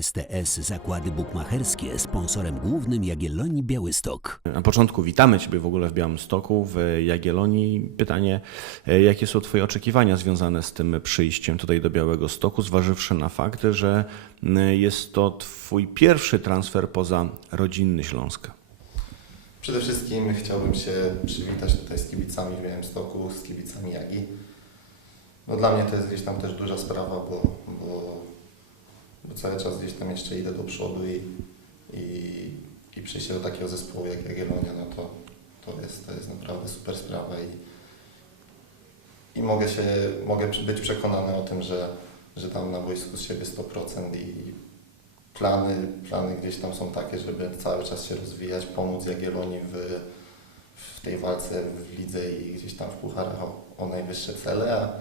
STS Zakłady Bukmacherskie sponsorem głównym Jagiellonii Białystok. Na początku witamy Ciebie w ogóle w Białymstoku, w Jagiellonii. Pytanie, e, jakie są Twoje oczekiwania związane z tym przyjściem tutaj do Białego Stoku, zważywszy na fakt, że jest to Twój pierwszy transfer poza rodzinny Śląsk? Przede wszystkim chciałbym się przywitać tutaj z kibicami w Białymstoku, z kibicami Jagi. No dla mnie to jest gdzieś tam też duża sprawa, bo, bo, bo cały czas gdzieś tam jeszcze idę do przodu i, i, i przyjście do takiego zespołu jak Jagiellonia, no to, to, jest, to jest naprawdę super sprawa i, i mogę, się, mogę być przekonany o tym, że, że tam na boisku z siebie 100% i plany, plany gdzieś tam są takie, żeby cały czas się rozwijać, pomóc Jagiellonii w, w tej walce w lidze i gdzieś tam w pucharach o, o najwyższe cele, a,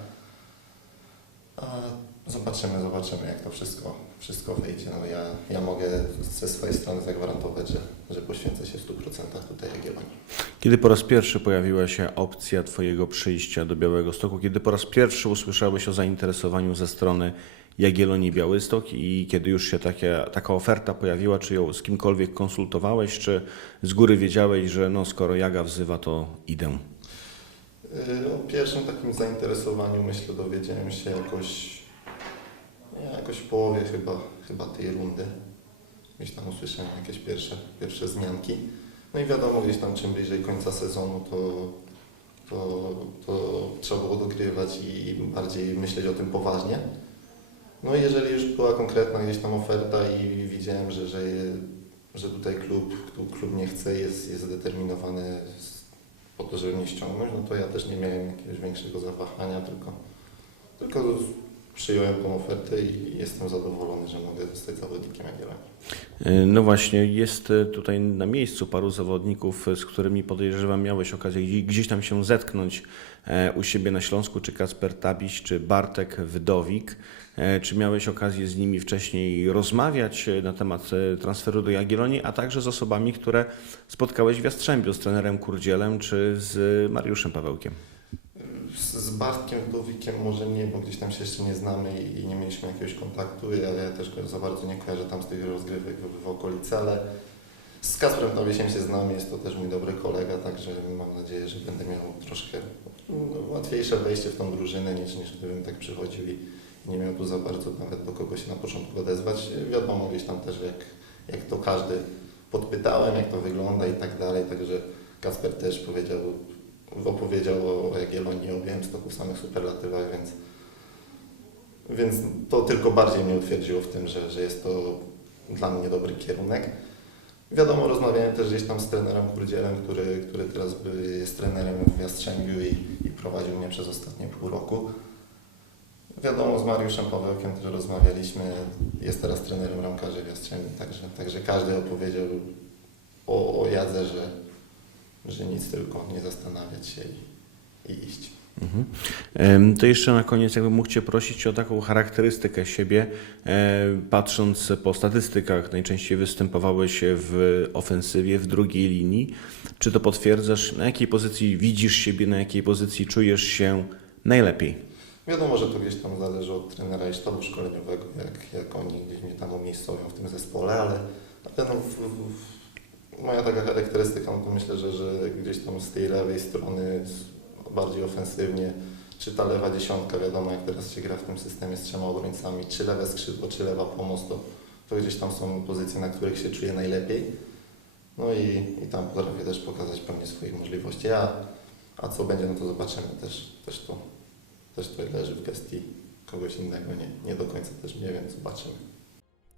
zobaczymy, zobaczymy jak to wszystko, wszystko wyjdzie. No ja, ja mogę ze swojej strony zagwarantować, że, że poświęcę się w 100% tutaj Jagiellonii. Kiedy po raz pierwszy pojawiła się opcja Twojego przyjścia do Białego Stoku? Kiedy po raz pierwszy usłyszałeś o zainteresowaniu ze strony Jagiellonii Białystok i kiedy już się takie, taka oferta pojawiła, czy ją z kimkolwiek konsultowałeś, czy z góry wiedziałeś, że no, skoro Jaga wzywa, to idę? Yy, O pierwszym takim zainteresowaniu myślę dowiedziałem się jakoś, jakoś w połowie chyba, chyba tej rundy. Gdzieś tam usłyszałem jakieś pierwsze, pierwsze zmianki. No i wiadomo, gdzieś tam czym bliżej końca sezonu, to, to, to trzeba było dogrywać i bardziej myśleć o tym poważnie. No i jeżeli już była konkretna gdzieś tam oferta i widziałem, że, że, że tutaj klub, klub nie chce, jest, jest zdeterminowany po to, żeby mnie ściągnąć, no to ja też nie miałem jakiegoś większego zawahania, tylko, tylko przyjąłem tą ofertę i jestem zadowolony, że mogę zostać zawodnikiem Jagiellonii. E, No właśnie, jest e, tutaj na miejscu paru zawodników, e, z którymi podejrzewam miałeś okazję gdzieś- tam się zetknąć u siebie na Śląsku, czy Kasper Tabiś, czy Bartek Wdowik. E, Czy miałeś okazję z nimi wcześniej rozmawiać na temat transferu do Jagiellonii, a także z osobami, które spotkałeś w Jastrzębiu, z trenerem Kurdzielem, czy z Mariuszem Pawełkiem? Z, Bartkiem Wdowikiem może nie, bo gdzieś tam się jeszcze nie znamy i, nie mieliśmy jakiegoś kontaktu, ja, ja też go za bardzo nie kojarzę tam z tych rozgrywek w, w okolicy, ale z Kasprem Tabiesiem się znamy, jest to też mój dobry kolega, także mam nadzieję, że będę miał troszkę no, łatwiejsze wejście w tą drużynę niż, niż gdybym tak przychodził i nie miał tu za bardzo nawet do kogo się na początku odezwać. Wiadomo gdzieś tam też jak, jak to każdy podpytałem, jak to wygląda i tak dalej, także Kasper też powiedział, opowiedział o Jagiellonii, o Białymstoku w samych superlatywach, więc, więc to tylko bardziej mnie utwierdziło w tym, że, że jest to dla mnie dobry kierunek. Wiadomo, rozmawiałem też gdzieś tam z trenerem Kurdzielem, który, który teraz jest trenerem w Jastrzębiu i, i prowadził mnie przez ostatnie pół roku. Wiadomo, z Mariuszem Pawełkiem też rozmawialiśmy, jest teraz trenerem ramkarzy w Jastrzębiu, także, także każdy opowiedział o, o Jadze, że, że nic tylko nie zastanawiać się i, i iść. Mhm. To jeszcze na koniec, jakbym mógł Cię prosić o taką charakterystykę siebie. E, Patrząc po statystykach, najczęściej występowałeś w ofensywie, w drugiej linii. Czy to potwierdzasz? Na jakiej pozycji widzisz siebie, na jakiej pozycji czujesz się najlepiej? Wiadomo, że to gdzieś tam zależy od trenera i sztabu szkoleniowego, jak, jak oni gdzieś mnie tam umiejscowią w tym zespole, ale, ale no, w, w, moja taka charakterystyka, no to myślę, że, że gdzieś tam z tej lewej strony bardziej ofensywnie, czy ta lewa dziesiątka, wiadomo jak teraz się gra w tym systemie z trzema obrońcami, czy lewe skrzydło, czy lewa pomoc, to, to gdzieś tam są pozycje, na których się czuję najlepiej. No i, i tam potrafię też pokazać pełnię swoich możliwości. A, a co będzie, no to zobaczymy też, też to też to leży w gestii kogoś innego, nie, nie do końca też nie wiem, zobaczymy.